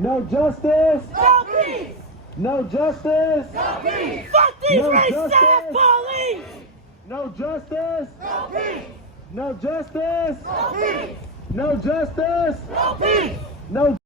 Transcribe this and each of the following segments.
No justice. No peace. No justice. No peace. Fuck these racist police. No justice. No peace. No justice. No peace. No justice. No peace. No.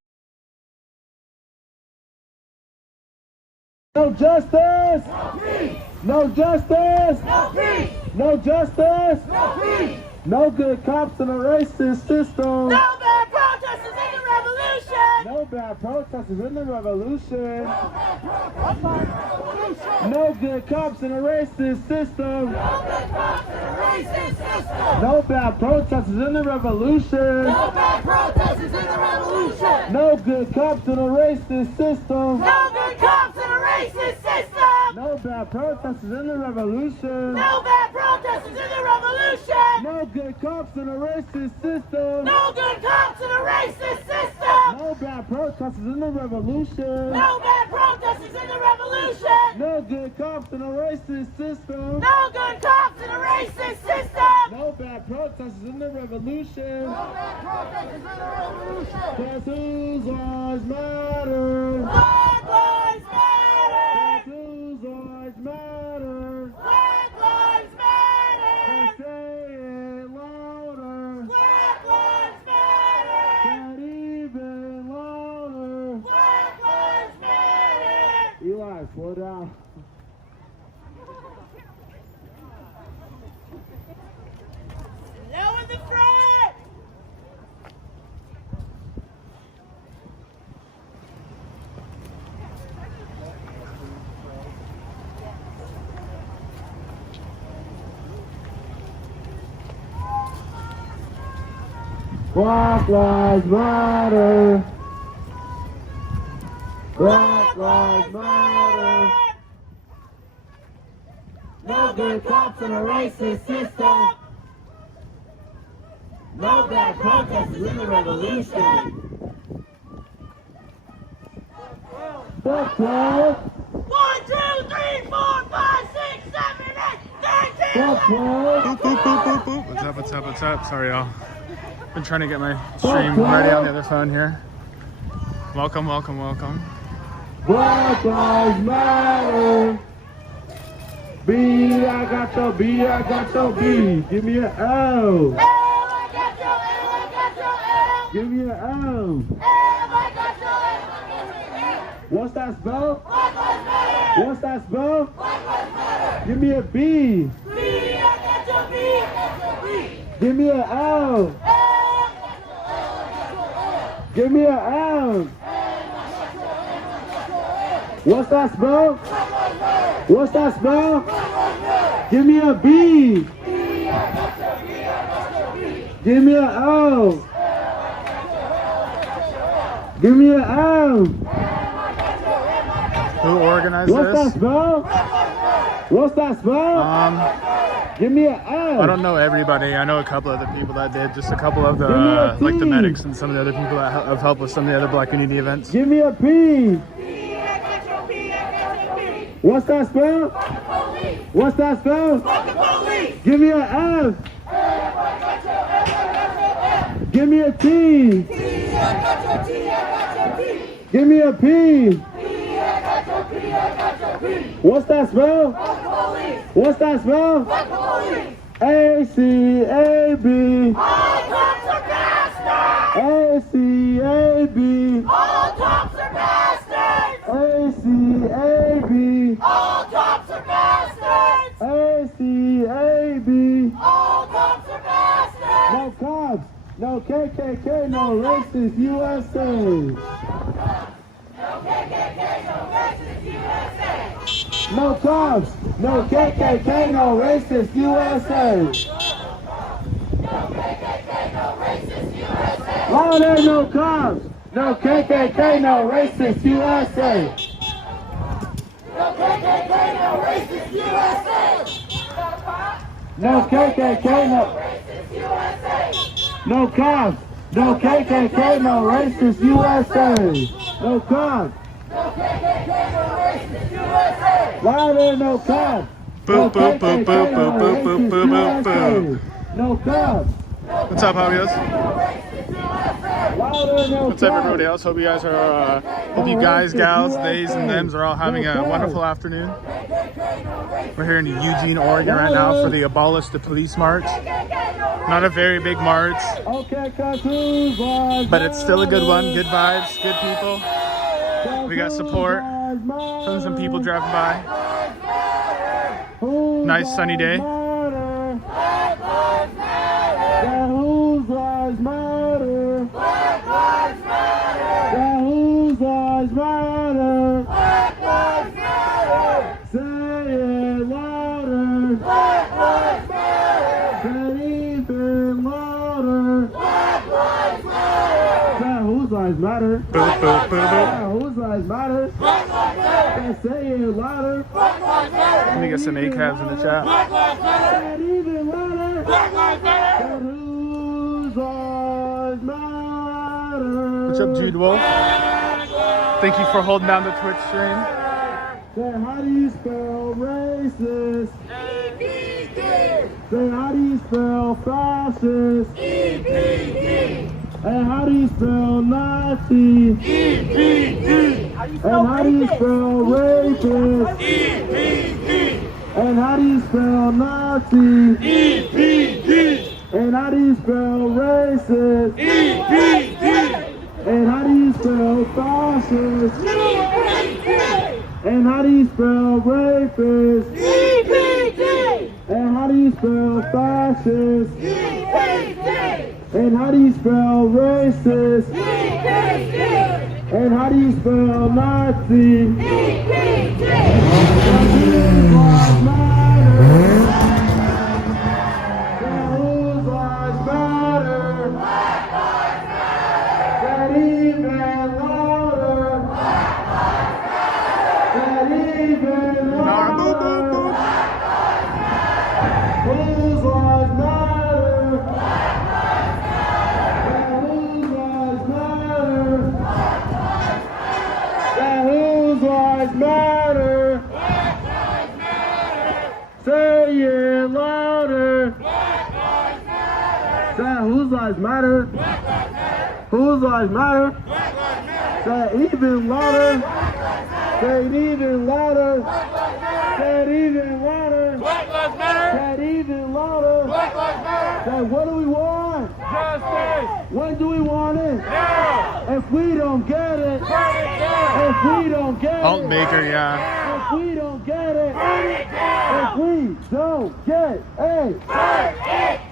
No justice. No peace. No justice. No peace. No justice. No peace. No good cops in a racist system. No bad protesters in the revolution. No bad protesters in the revolution. No bad protesters in the revolution. No good cops in a racist system. No bad cops in a racist system. No bad protesters in the revolution. No bad protesters in the revolution. No good cops in a racist system. No good cops in a racist system. No bad protesters in the revolution. No bad protesters in the revolution. No good cops in a racist system. No good cops in a racist system. No bad protesters in the revolution. No bad protesters in the revolution. No good cops in a racist system. No good cops in a racist system. No bad protesters in the revolution. No bad protesters in the revolution. Cause whose lives matter? Black lives matter. Cause whose lives matter? Black lives matter. Say it louder. Black lives matter. Can't even louder. Black lives matter. Eli, slow down. Lower the front. Black lives matter. Black lives matter. No good cops in a racist system. No bad protesters in the revolution. Fuck 12. 1, 2, 3, 4, 5, 6, 7, 8, 9, 10, Fuck 12. Boop, boop, boop, boop, boop. What's up, what's up, what's up? Sorry, y'all. Been trying to get my stream ready on the other phone here. Welcome, welcome, welcome. Black lives matter. B, I got your B, I got your B. Give me an L. L, I got your L, I got your L. Give me an L. L, I got your L, I got your L. What's that spell? Black lives matter. What's that spell? Black lives matter. Give me a B. B, I got your B, I got your B. Give me an L. L, I got your L, I got your L. Give me an L. What's that spell? What's that spell? Give me a B. Give me an L. Give me an L. Who organized What's that this? spell? What's that spell? Give me an L. I don't know everybody. I know a couple of the people that did. Just a couple of the Give me a like the T. medics and some of the other people that have helped with some of the other Black Unity events. Give me a P. What's that spell? What's that spell? Give me an F. Give me a T. Give me a P. What's that spell? What's that spell? A-C-A-B. All cops are bastards! A-C-A-B. All cops are bastards! A-C-A-B. All cops are bastards! A-C-A-B. All cops are bastards! No cops, no KKK, no racist USA. No KKK, no racist USA! No cops, no KKK, no racist USA. No KKK, no racist USA! Louder, no cops, no KKK, no racist USA. No KKK, no racist USA! No KKK, no Racist USA! no cops, no KKK, no racist USA. No cops, No KKK, no racist USA! louder, no cops. Boop, boop, boop, boop, boop, boop, boop, boop, boop, boop. No cops. No What's up, Hot Wheels? What's up, everybody else? Hope you guys are, hope you guys, gals, theys, and thems are all having a wonderful afternoon. We're here in Eugene, Oregon right now for the Abolish the Police March. Not a very big march, but it's still a good one. Good vibes, good people. We got support from some people driving by. Nice sunny day. Whose lives matter? Black lives matter. Whose lives matter? Black lives matter. Say it louder. Black lives matter. Say even louder. Black lives matter. Whose lives matter? Boop, boop, boop, boop. Whose lives matter? Black lives matter. Say it louder. Black lives matter. Let me get some 𝐂𝐿𝐹s in the chat. Black lives matter. Say even louder. Black lives matter. Whose lives matter? What's up, Jude Wolf? Thank you for holding down the Twitch stream. Say, how do you spell racist? EPD. Say, how do you spell fascist? EPD. And how do you spell Nazi? EPD. And how do you spell rapist? EPD. And how do you spell Nazi? EPD. And how do you spell racist? EPD. And how do you spell fascist? EPD. And how do you spell rapist? EPD. And how do you spell fascist? EPD. And how do you spell racist? EPD. And how do you spell Nazi? EPD. Whose lives matter? Whose lives matter? Black lives matter. That even louder. Black lives matter. That even Nah, boop, boop, louder. boop. Whose lives matter? Black lives matter. Whose lives matter? Black lives matter. That whose lives matter? Black lives matter. Say it louder. Black lives matter. Say whose lives matter? Black lives matter. Whose lives matter? Black lives matter. Say even louder. Black lives matter. Say it even louder. Black lives matter. Say it even louder. Black lives matter. Say it even louder. Black lives matter. Say what do we want? Justice. When do we want it? Now. If we don't get it. Burn it down. If we don't get Alton it. Baker, yeah. If we don't get it. Burn it If down. we don't get it. Burn it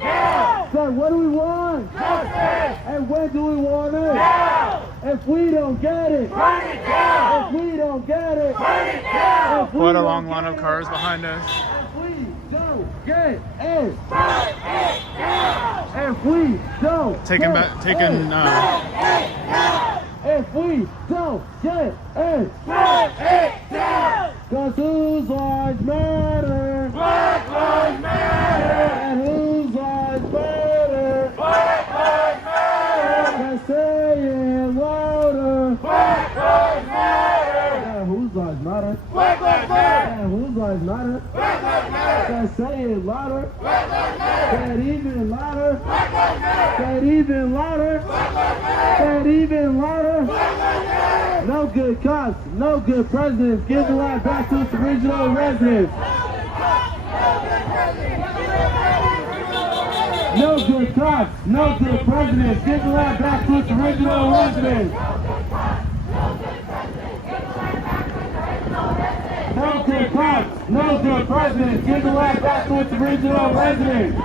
down. Say what do we want? Justice. And when do we want it? Now. If we don't get it. Burn it down. If we don't get it. Burn it down. If we What a don't long get line of it. cars behind us. If we don't get it. Burn it down. If we don't Taking get back, taking, If we don't get it. Burn it down. Cause whose lives matter? Black lives matter. And whose lives matter? Black lives matter. Cause say it louder. Black lives matter. And whose lives matter? Black lives matter. And whose lives matter? Black lives matter. Cause say it louder. Black lives matter. Say it even louder. Black lives matter. Say it even louder. Black lives matter. Say it even louder. Black lives matter. No good cops, no good presidents. Give the land back to its original residents. No good cops, no good presidents. Give the land back to its original residents. No good cops, no good presidents. Give the land back to its original residents.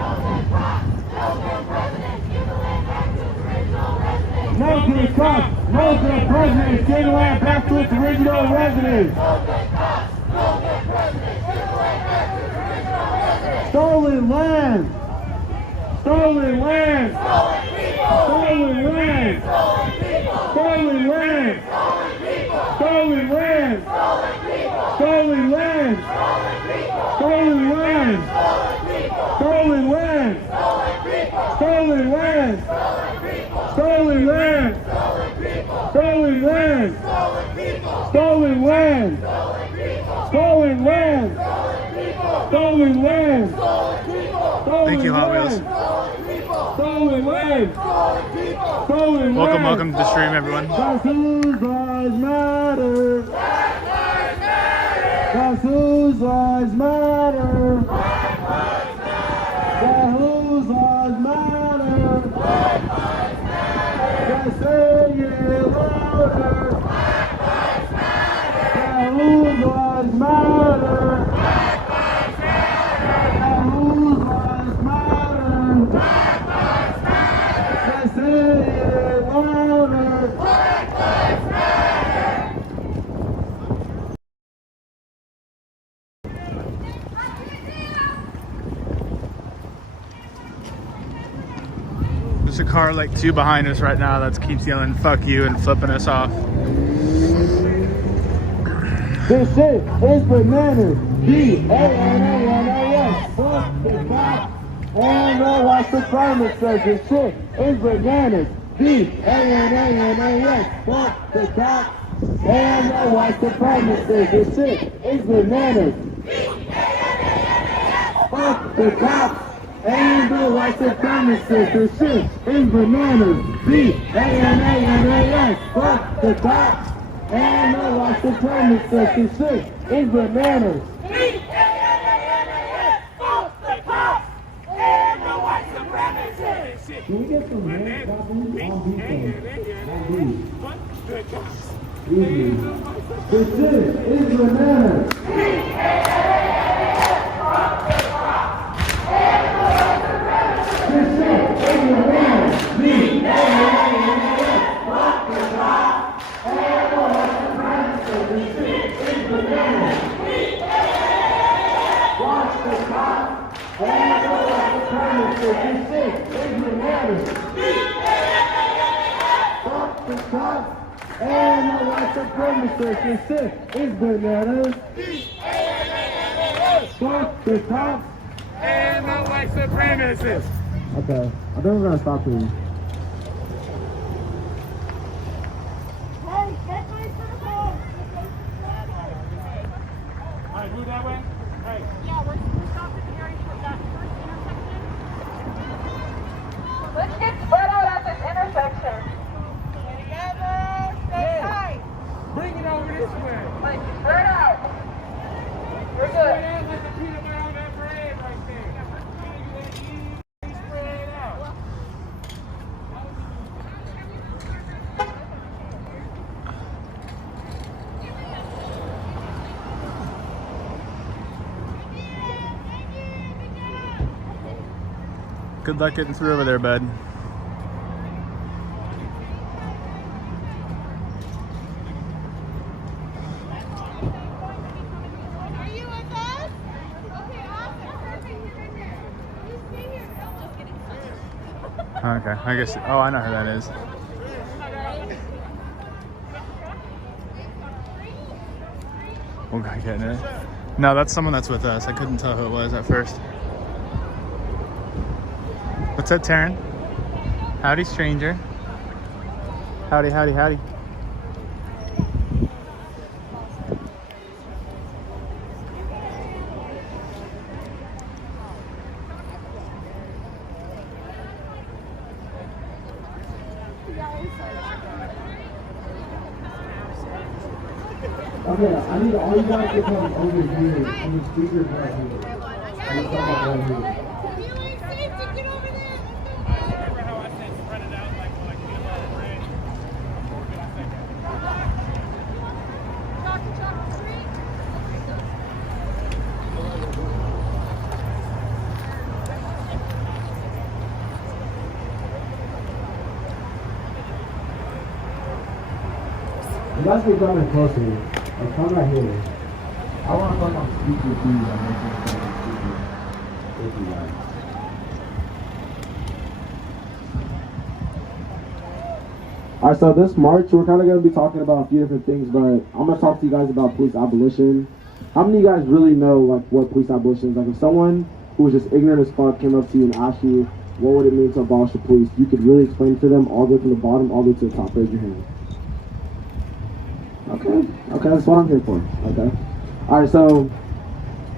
No good cops, no good presidents. Give the land back to its original residents. Stolen land. Stolen land. Stolen land. Stolen land. Stolen land. Stolen land. Stolen land. Stolen land. Stolen land. Stolen land. Stolen land. Stolen land. Stolen land. Stolen land. Thank you, Hot Wheels. Stolen land. Stolen Welcome, land. welcome to the stream, everyone. That's whose lives matter. That's whose lives matter. That's whose lives matter. Just say it louder. That whose lives matter. That whose lives matter. Just say it louder. There's a car like 2 behind us right now that keeps yelling "fuck you" and flipping us off. This shit is bananas. B-A-N-A-N-A-S. Fuck the cop. And the white supremacists. This shit is bananas. B-A-N-A-N-A-S. Fuck the cop. And the white supremacists. This shit is bananas. Fuck the cop. And the white supremacists. This shit is bananas. B-A-N-A-N-A-S. Fuck the cop. And the white supremacists. This shit is bananas. B-A-N-A-N-A-S. Fuck the cops and the white supremacists. Can we get some hands clapping on beat? Fuck the cops. Easy. This shit is bananas. This shit is bananas. B-A-N-A-N-A-S. Fuck the cops. And the white supremacists. This shit is bananas. Watch the cops. And the white supremacists. This shit is bananas. Fuck the cops. And the white supremacists. This shit is bananas. Fuck the cops. And the white supremacists. Okay, I think we're gonna stop here. Hey, get my circle. Alright, move that way. Hey. Yeah, we're stopping here for that first intersection. Let's get spread out at this intersection. Together, stay tight. Bring it over this way. Like, spread out. We're good. Like the peanut butter on that bread right there. Spread out. Good luck getting through over there, bud. Are you with us? Okay, awesome. Perfect. You're right there. You stay here. Just kidding. Okay, I guess. Oh, I know who that is. One guy getting it. No, that's someone that's with us. I couldn't tell who it was at first. What's up, Taryn? Howdy, stranger. Howdy, howdy, howdy. Okay, I need all you guys to come over here on the speakers right here. On the side right here. Remember how I said spread it out like peanut butter bread? You guys be coming closer. Like, come right here. I want to come on speaker too. I'm making sure on speaker. Thank you guys. Alright, so this March, we're kind of going to be talking about a few different things, but I'm going to talk to you guys about police abolition. How many of you guys really know, like, what police abolition is? Like, if someone who was just ignorant as fuck came up to you and asked you, what would it mean to abolish the police? You could really explain it to them all the way from the bottom, all the way to the top. Raise your hand. Okay, that's what I'm here for. Okay. Alright, so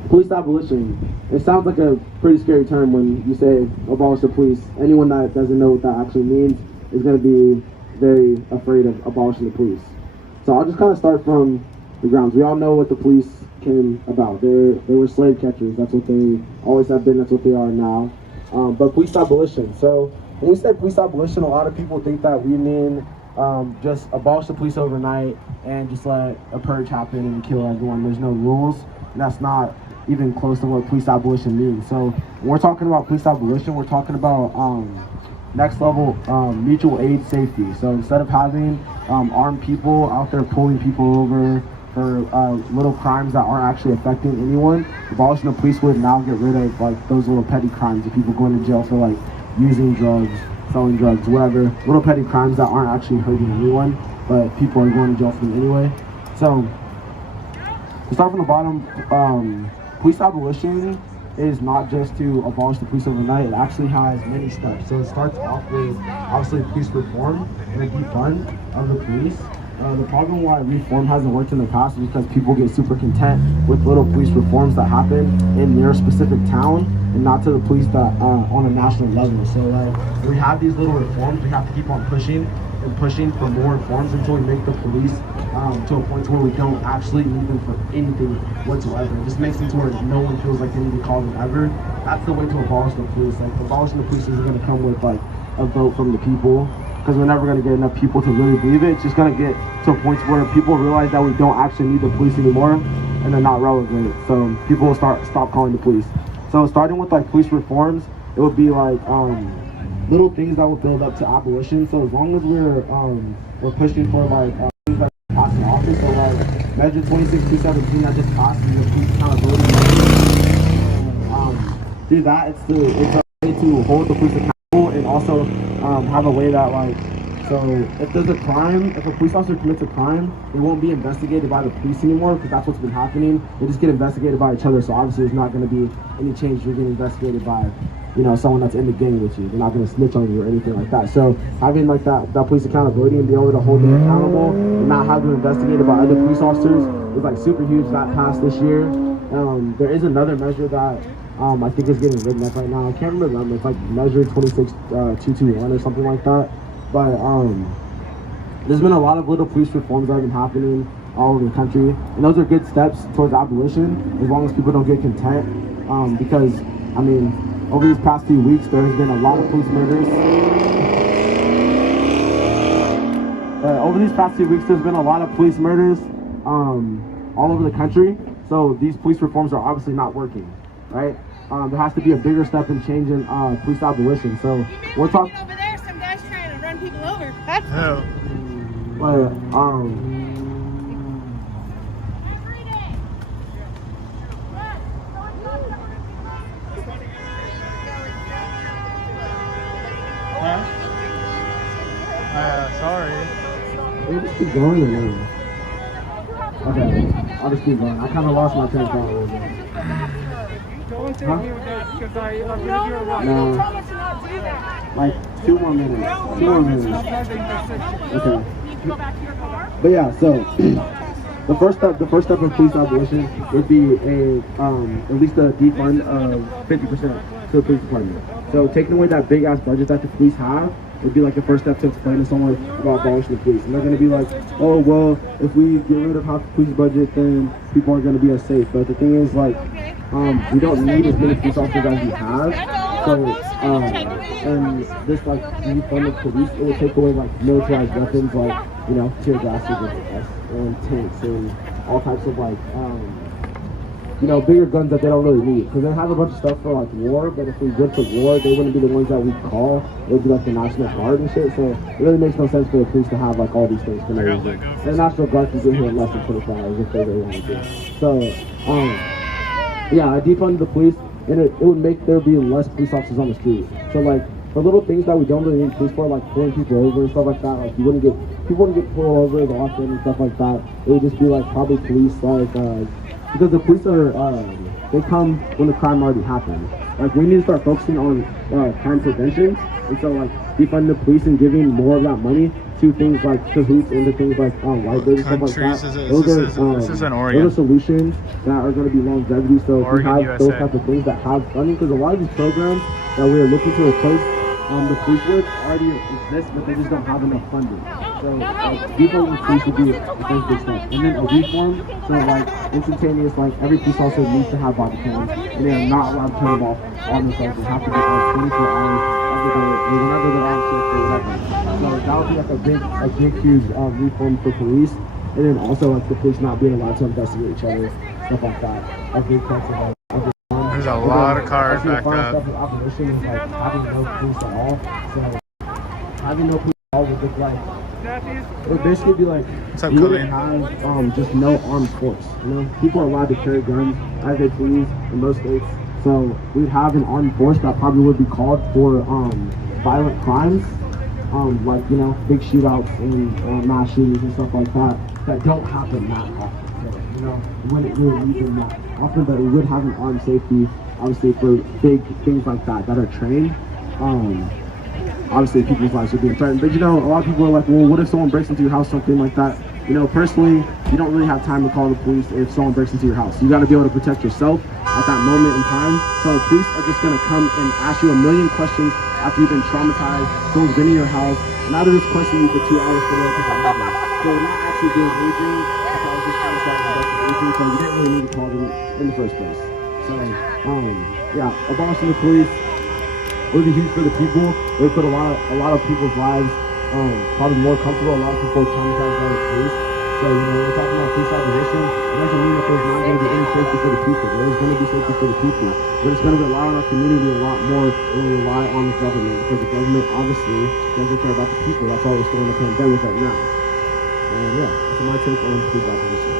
police abolition. It sounds like a pretty scary term when you say abolish the police. Anyone that doesn't know what that actually means is going to be very afraid of abolishing the police. So I'll just kind of start from the grounds. We all know what the police came about. They were slave catchers. That's what they always have been. That's what they are now. But police abolition. So when we say police abolition, a lot of people think that we mean just abolish the police overnight and just let a purge happen and kill everyone. There's no rules, and that's not even close to what police abolition means. So when we're talking about police abolition, we're talking about next level mutual aid safety. So instead of having armed people out there pulling people over for little crimes that aren't actually affecting anyone, abolishing the police would now get rid of like those little petty crimes of people going to jail for like using drugs, selling drugs, whatever, little petty crimes that aren't actually hurting anyone, but people are going to jail for them anyway. So to start from the bottom, police abolition is not just to abolish the police overnight. It actually has many steps. So it starts off with obviously police reform and a defund of the police. The problem why reform hasn't worked in the past is because people get super content with little police reforms that happen in their specific town and not to the police that on a national level. So we have these little reforms, we have to keep on pushing and pushing for more reforms until we make the police to a point where we don't actually need them for anything whatsoever. It just makes it to where no one feels like they need to call them ever. That's the way to abolish the police. Like abolishing the police isn't going to come with like a vote from the people, because we're never going to get enough people to really believe it. It's just going to get to a point where people realize that we don't actually need the police anymore and they're not relevant. So people will stop calling the police. So starting with like police reforms, it would be like little things that will build up to abolition. So as long as we're pushing for like things that pass in office, so like Measure 26217 that just passed is a police accountability measure. Through that, it's a way to hold the police accountable and also have a way that like, so if there's a crime, if a police officer commits a crime, they won't be investigated by the police anymore, because that's what's been happening. They just get investigated by each other. So obviously there's not going to be any change. You're getting investigated by, you know, someone that's in the gang with you. They're not going to snitch on you or anything like that. So having like that police accountability and be able to hold them accountable and not have them investigated by other police officers is like super huge. That passed this year. There is another measure that I think is getting written up right now. I can't remember. It's like Measure 26221 or something like that. But there's been a lot of little police reforms that have been happening all over the country, and those are good steps towards abolition as long as people don't get content. Because I mean, over these past few weeks, there has been a lot of police murders. Over these past few weeks, there's been a lot of police murders all over the country. So these police reforms are obviously not working, right? There has to be a bigger step in changing police abolition. So we're talking over there. Some guys trying to run people over. That's Sorry. We'll just keep going or no? Okay, I'll just keep going. I kind of lost my train of thought a little bit. No, you told us to not do that. Like 2 more minutes. 2 more minutes. Okay. You can go back to your car. But yeah, so the first step of police abolition would be at least a defund of 50% to the police department. So taking away that big ass budget that the police have would be like the first step to explain to someone about abolishing the police. And they're going to be like, oh, well, if we get rid of half the police budget, then people aren't going to be as safe. But the thing is, like, we don't need as many police officers as we have. So, and this, like, defund of police, it would take away, like, militarized weapons, like, you know, tear gases and tanks and all types of, like, you know, bigger guns that they don't really need. Because they have a bunch of stuff for, like, war, but if we went to war, they wouldn't be the ones that we call. It would be, like, the National Guard and shit. So it really makes no sense for the police to have, like, all these things for no reason. The National Guard can get here in less than 24 hours if they really wanted to. So, yeah, I defunded the police, and it would make there be less police officers on the street. So, like, for little things that we don't really need police for, like pulling people over and stuff like that, like, people wouldn't get pulled over as often and stuff like that. It would just be, like, probably police, like, because the police are they come when the crime already happened. Like, we need to start focusing on crime prevention, and so like defunding the police and giving more of that money to things like 𝐂𝐿 and to things like whitebird and stuff like that. This is in Oregon. Those are solutions that are going to be longevity. So if we have USA. those types of things that have funding, because a lot of these programs that we are looking to replace the police with already exist, but they just don't have enough funding. So defunding the police would be the first big step, and then a reform. So like instantaneous, like every police officer needs to have body cams, and they are not allowed to turn them off on themselves. They have to be on 24 hours every day, or whenever they're on shift or whatever. So that would be like a big, huge reform for police, and then also like the police not being allowed to investigate each other, stuff like that. A big part of that. There's a lot of cars backed up. Stuff with opposition is like having no police at all. So having no police at all would look like, it would basically be like you wouldn't have just no armed force. You know, people are allowed to carry guns as they please in most states. So we'd have an armed force that probably would be called for violent crimes, like, you know, big shootouts and mass shootings and stuff like that don't happen that often. So, you know, wouldn't really need them that often, but we would have an armed safety, obviously, for big things like that are trained. Obviously, people's lives are being threatened. But, you know, a lot of people are like, well, what if someone breaks into your house, something like that? You know, personally, you don't really have time to call the police if someone breaks into your house. You got to be able to protect yourself at that moment in time. So the police are just going to come and ask you a million questions after you've been traumatized, someone's been in your house, and now they're just questioning you for 2 hours for what happened. So we're not actually doing anything. I was just trying to start an investigation, so you didn't really need to call them in the first place. So, yeah, abolishing the police would be huge for the people. It would put a lot of people's lives probably more comfortable. A lot of people are traumatized by the police. So, you know, we're talking about police abolition. It doesn't mean that there's not going to be any safety for the people. There's going to be safety for the people. But it's going to rely on our community a lot more than we rely on the government. Because the government obviously doesn't care about the people. That's why we're still in the pandemic right now. And yeah, that's my take on police abolition.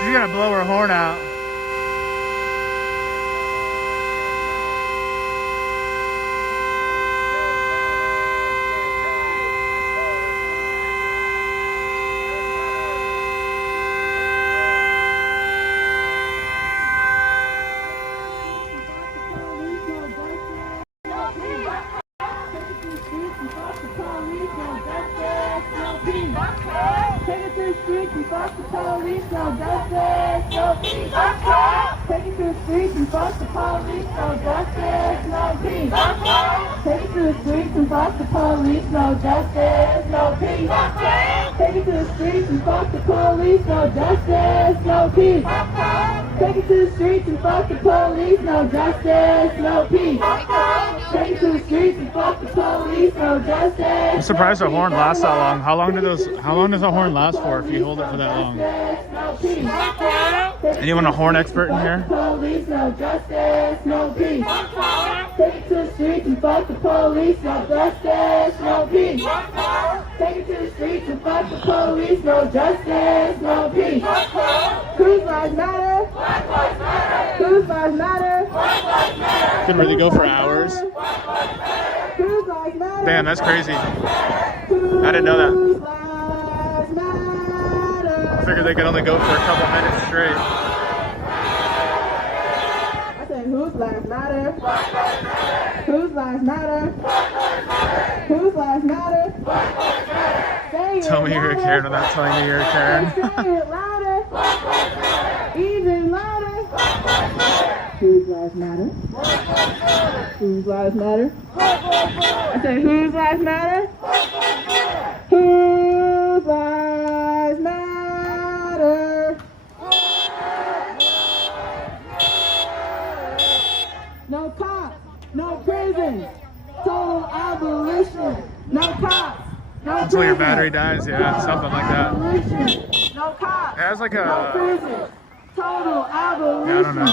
She's gonna blow her horn out. Take it to the streets and fuck the police, no justice, no peace. Take it to the streets and fuck the police, no justice, no peace. Take it to the streets and fuck the police, no justice, no peace. Take it to the streets and fuck the police, no justice, no peace. Take it to the streets and fuck the police, no justice, no peace. Take it to the streets and fuck the police, no justice. I'm surprised the horn lasts that long. How long does the horn last for if you hold it for that long? Anyone a horn expert in here? Police, no justice, no peace. Take it to the streets and fuck the police, no justice, no peace. Take it to the streets and fuck the police, no justice, no peace. Whose lives matter? Whose lives matter? Could really go for hours. Whose lives matter? Damn, that's crazy. I didn't know that. Whose lives matter? I figured they could only go for a couple minutes straight. I said, whose lives matter? Whose lives matter? Whose lives matter? Say it Tell me you're a louder. Karen. I'm not telling you you're a Karen. Say it louder. Even louder. Whose lives matter? Whose lives matter? I said, whose lives matter? Whose lives matter? No cops, no prisons, total abolition. No cops, no Until your prisons, battery dies, yeah, something like that. abolition. No cops, It has like no a... prisons, total abolition. Yeah, I don't know.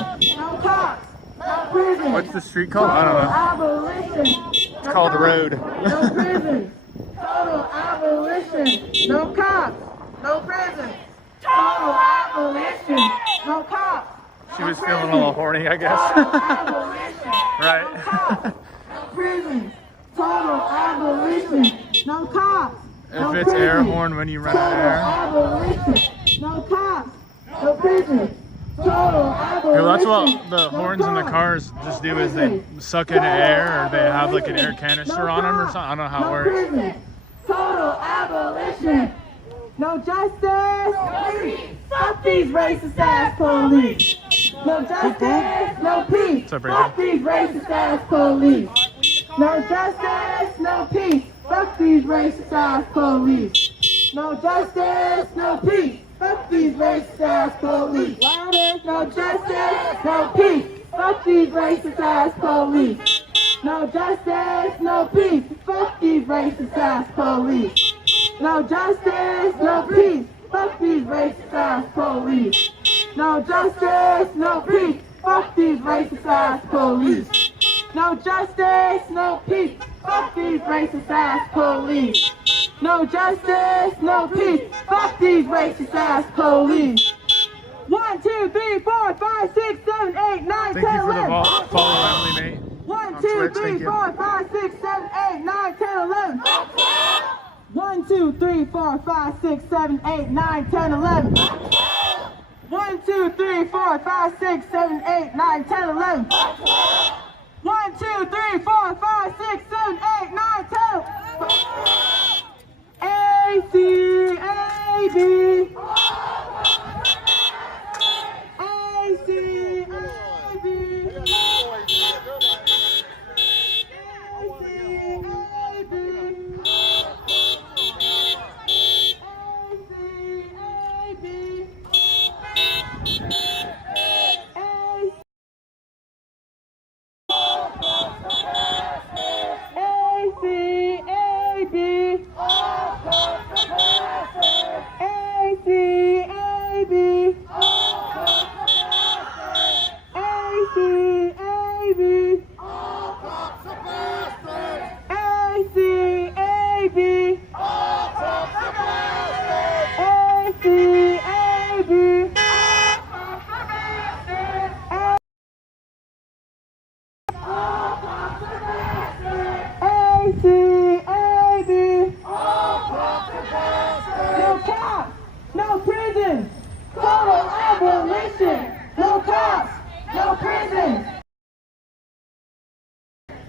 No cops, no prisons. What's the street called? I don't know. Abolition. It's called the road. No prisons. Total abolition. No cops. No prisons. Total abolition. No cops. She was feeling a little horny, I guess. Abolition. Right. No cops. No prisons. Total abolition. No cops. No If it's air prisons. horn when you run out of Total air. abolition. No cops. No prisons. Total abolition. Yeah, well, that's what the No horns in the cops. cars just do is they suck in air or they have like an air canister on them or something. I don't know how it works. Prison. Total abolition. No justice. Fuck these racist ass police. No justice. No peace. What's up, Rachel? Fuck these racist ass police. No justice. No peace. Fuck these racist ass police. No justice. No peace. Fuck these racist ass police. Louder. No justice. No peace. Fuck these racist ass police. No justice. No peace. Fuck these racist ass police. No justice. No peace. Fuck these racist ass police. No justice. No peace. Fuck these racist ass police. No justice. No peace. Fuck these racist ass police. No justice, no peace. Fuck these racist ass police. 1, 2, 3, 4, 5, 6, 7, 8, 9, 10, Thank you for the 11. follow, Emily, mate. 1, on 2, Twitch, 3, thank you. 4, 5, 6, 7, 8, 9, 10, 11. 1, 2, 3, 4, 5, 6, 7, 8, 9, 10, 11. 1, 2, 3, 4, 5, 6, 7, 8, 9, 10, 11. 1, 2, 3, 4, 5, 6, 7, 8, 9, 10. A-C-A-B. No cops, no prisons, total abolition. No cops, no prisons.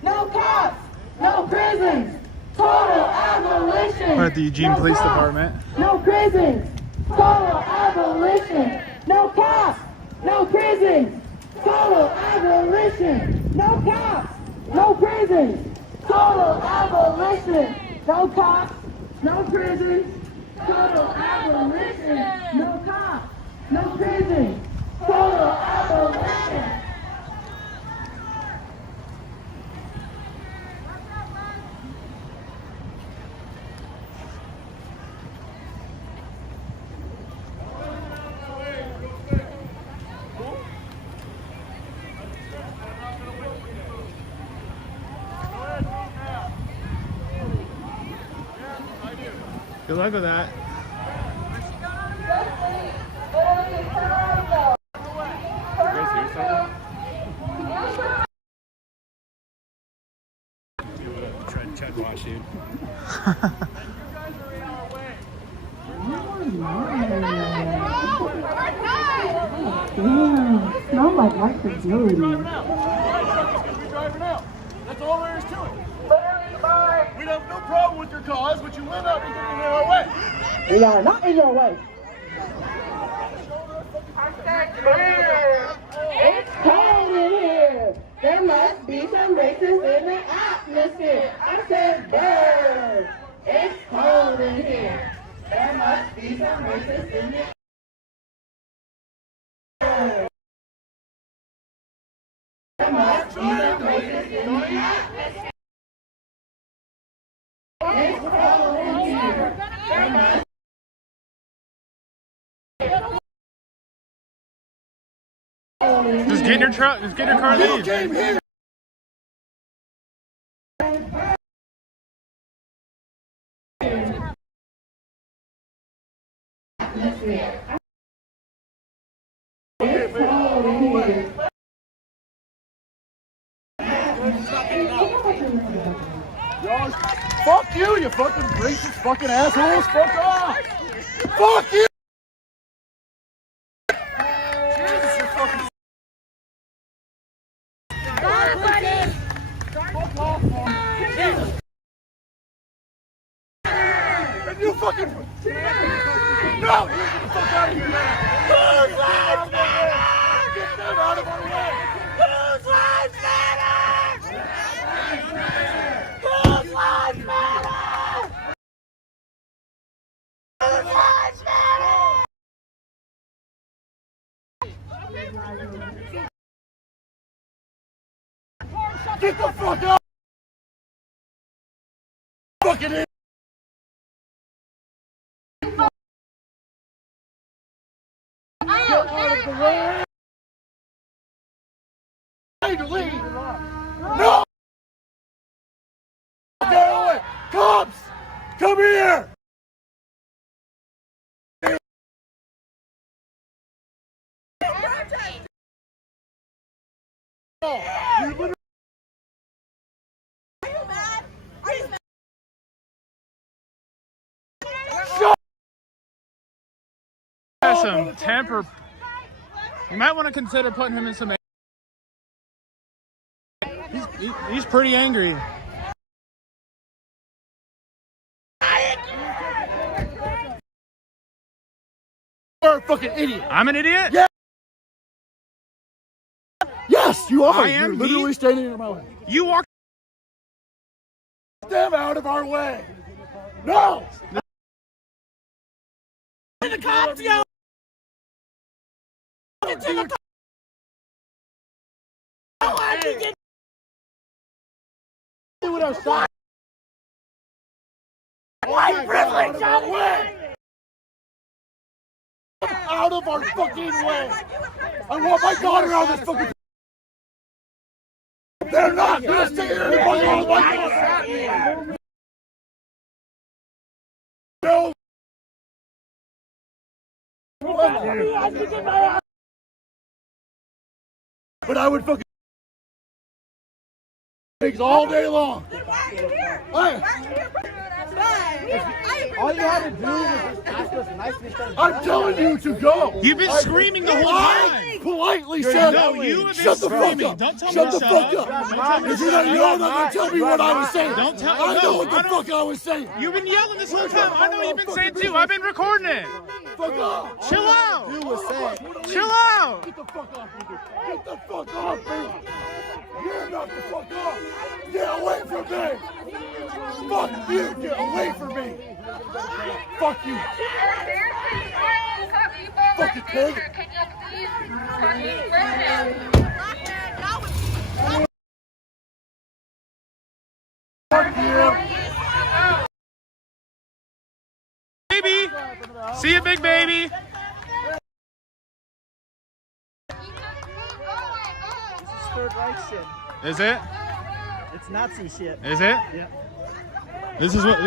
No cops, no prisons, total abolition. We're at the Eugene No Police cops, Department. No prisons, total abolition. No cops, no prisons, total abolition. No cops, no prisons, total abolition. No cops, no prisons, total abolition. No cops, no prisons, total abolition. Good luck with that. Tread wash, dude. Damn, smell like white fragility. That's all there is to it. We have no problem with your cause, but you will not be getting in our way. We are not in your way. It's cold in here. There must be some racists in the atmosphere. I said bird. It's cold in here. There must be some racists in the atmosphere. There must be some racists in the atmosphere. It's cold in here. There must Just get in your truck. Just get in your car and leave. Came here. Fuck you fucking racist fucking assholes. Fuck off. Fuck you. Jesus, you're fucking. Fuck off, man. Jesus. And you fucking. No, you get the fuck out of here, man. Whose lives matter? Get them out of our way. Whose lives matter? Whose lives matter? Whose lives matter? Get the fuck out! Fucking idiot! Get out of the way! I need to leave! No! Get away! Cops! Come here! Has some temper. You might want to consider putting him in some. He's pretty angry. You're a fucking idiot. I'm an idiot? Yeah. Yes, you are. I am. You're literally standing in my way. You walk. Get them out of our way. No. The cops, yo. Get to the cops. Do it outside. White privilege out of way. Out of our fucking way. I want my daughter out of this fucking. They're not gonna stay here anymore. Oh my God. No. But I would fucking things all day long. All you had to do was just ask us nicely. I'm telling you to go. You've been screaming the whole time. I politely said, No, you have been shut the fuck screaming. up. Don't tell me Shut to the shut fuck up. up. Don't tell me to If you're shut not gonna tell me what I was saying. Don't tell- I know no, what I the don't- fuck I was saying. You've been yelling this whole time. I know you've been saying too. I've been recording it. Fuck off. Chill out. You was saying. Chill out. out. Get the fuck off me, dude. Get the fuck off me. You're not the fuck off. Get away from me. Fuck you. Get away from me. Fuck you. Fucking pig. Can you please fucking Fuck you. Baby. See you, big baby. Third Reich shit. Is it? It's Nazi shit. Is it? Yeah. This is one